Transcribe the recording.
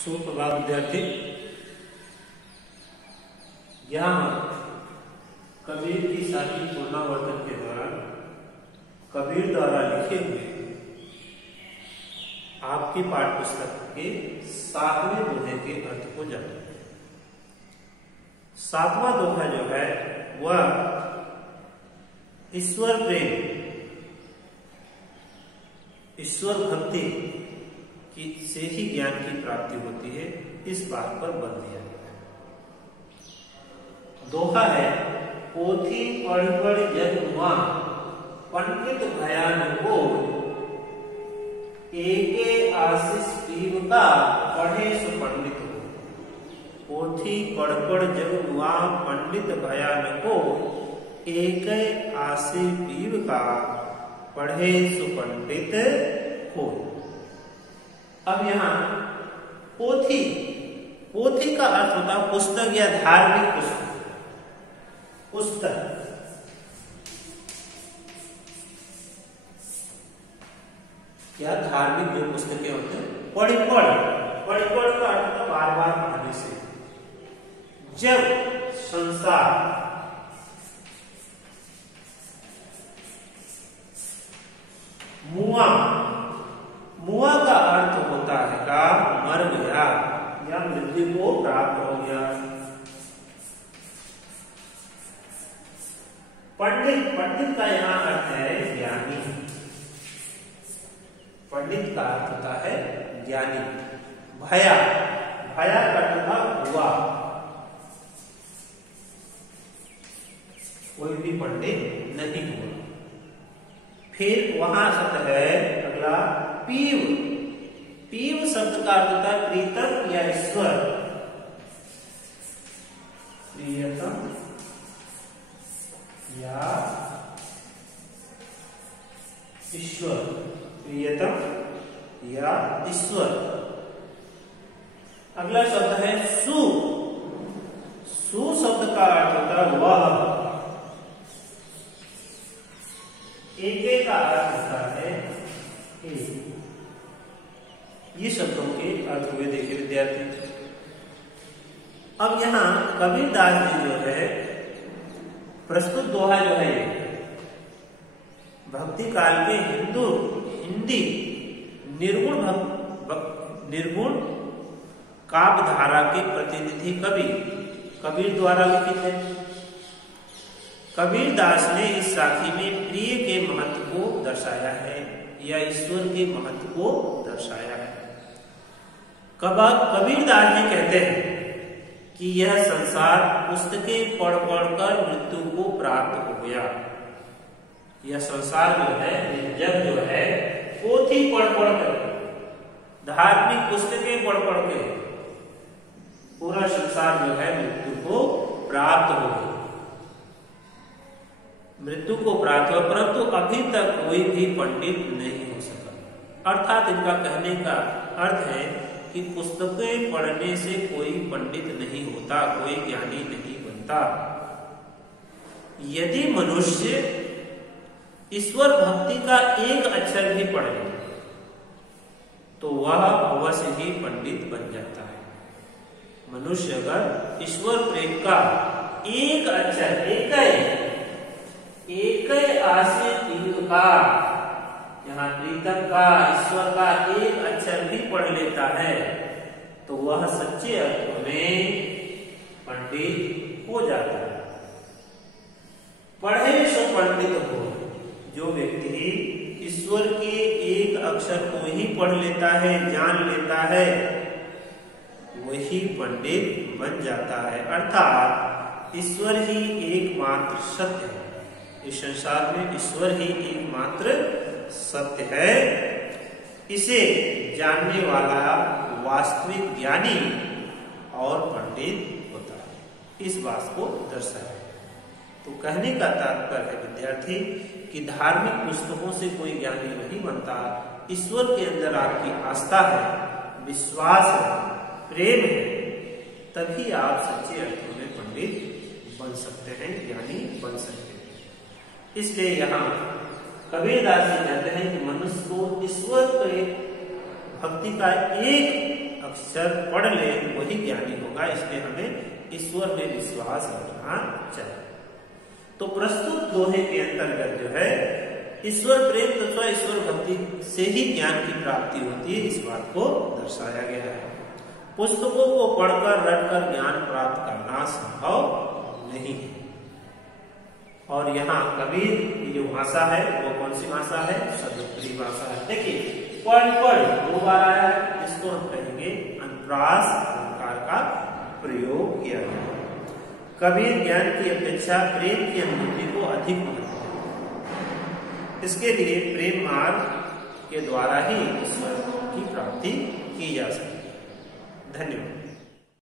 सुप्रभात विद्यार्थी। यहाँ कबीर की साथी पुनरावर्तन के दौरान कबीर द्वारा लिखे हुए आपकी पाठ्य पुस्तक के 7वें दोहे के अर्थ को जानते हैं। 7वां दोहा जो है वह ईश्वर प्रेम, ईश्वर भक्ति से ही ज्ञान की प्राप्ति होती है, इस बात पर बल दिया गया है। दोहा है, पोथी पढ़ पढ़ जग हुआ पंडित भयान को, एके आशीष पीव का पढ़े सो पंडित हो। पोथी पढ़ पढ़ जग हुआ पंडित भयान को, एके आशीष पीव का पढ़े सो पंडित हो। अब यहाँ पोथी, पोथी का अर्थ होता है पुस्तक या धार्मिक पुस्तक। पुस्तक या धार्मिक जो पुस्तकें होते हैं, पढ़ पढ़ का अर्थ होता बार बार पढ़ने से। जब संसार मुआ, मुआ का अर्थ होता है का मर गया या मृत्यु को प्राप्त हो गया। पंडित, पंडित का यहाँ अर्थ है ज्ञानी। पंडित का अर्थ होता है ज्ञानी। भया, भया का अर्थ हुआ। कोई भी पंडित नहीं हुआ। फिर वहां शब्द है अगला पीव। पीव शब्द का अर्थ होता है प्रीतम या ईश्वर। प्रियतम या ईश्वर, प्रियतम या ईश्वर। अगला शब्द है सु। सु शब्द का अर्थ होता है वह। एके का अर्थ होता है एक। ये शब्दों के अर्थ हुए देखिए विद्यार्थी। अब यहाँ कबीरदास जी जो है प्रस्तुत दोहा जो है भक्ति काल के हिंदी निर्गुण काव्य धारा के प्रतिनिधि कबीर द्वारा लिखित है। कबीरदास ने इस साखी में प्रिय के महत्व को दर्शाया है या ईश्वर के महत्व को दर्शाया है। कबीरदास जी कहते हैं कि यह संसार पुस्तकें पढ़ पढ़कर मृत्यु को प्राप्त हो गया। यह संसार जो है, जग जो है, पोथी पढ़ पढ़कर, धार्मिक पुस्तकें पढ़ पढ़ के पूरा संसार जो है मृत्यु को प्राप्त हो गया। मृत्यु को प्राप्त हुआ, परंतु अभी तक कोई भी पंडित नहीं हो सका। अर्थात इनका कहने का अर्थ है कि पुस्तकें पढ़ने से कोई पंडित नहीं होता, कोई ज्ञानी नहीं बनता। यदि मनुष्य ईश्वर भक्ति का एक अक्षर भी पढ़ ले तो वह अवश्य ही पंडित बन जाता है। मनुष्य अगर ईश्वर प्रेम का एक अक्षर, एक आशय का, यहाँ प्रीतम का, ईश्वर का एक अक्षर भी पढ़ लेता है तो वह सच्चे अर्थों में पंडित हो जाता है। पढ़े सो पंडित हो। जो व्यक्ति ईश्वर के एक अक्षर को ही पढ़ लेता है, जान लेता है, वही पंडित बन जाता है। अर्थात ईश्वर ही एकमात्र सत्य है। इस संसार में ईश्वर ही एकमात्र सत्य है। इसे जानने वाला वास्तविक ज्ञानी और पंडित होता है। इस बात को दर्शाया। तो कहने का तात्पर्य है विद्यार्थी कि धार्मिक पुस्तकों से कोई ज्ञानी नहीं बनता। ईश्वर के अंदर आपकी आस्था है, विश्वास है, प्रेम है, तभी आप सच्चे अर्थों में पंडित बन सकते हैं, ज्ञानी बन सकते हैं। इसलिए यहाँ कबीरदास जी कहते हैं कि मनुष्य को ईश्वर के भक्ति का एक अक्षर पढ़ ले वही ज्ञानी होगा, इसलिए हमें ईश्वर में विश्वास रखना चाहिए। तो प्रस्तुत दोहे के अंतर्गत जो है ईश्वर प्रेम तथा ईश्वर भक्ति से ही ज्ञान की प्राप्ति होती है, इस बात को दर्शाया गया है। पुस्तकों को पढ़कर रटकर ज्ञान प्राप्त करना संभव नहीं है। और यहाँ कबीर की जो भाषा है वो कौन सी भाषा है? सदोत्तरी भाषा है। देखिए पढ़ दो बार आया है, इसको हम कहेंगे अनुप्रास अलंकार का प्रयोग किया गया है। कबीर ज्ञान की अपेक्षा प्रेम की अनुभूति को अधिक महत्व है। इसके लिए प्रेम मार्ग के द्वारा ही ईश्वर की प्राप्ति की जा सकती है। धन्यवाद।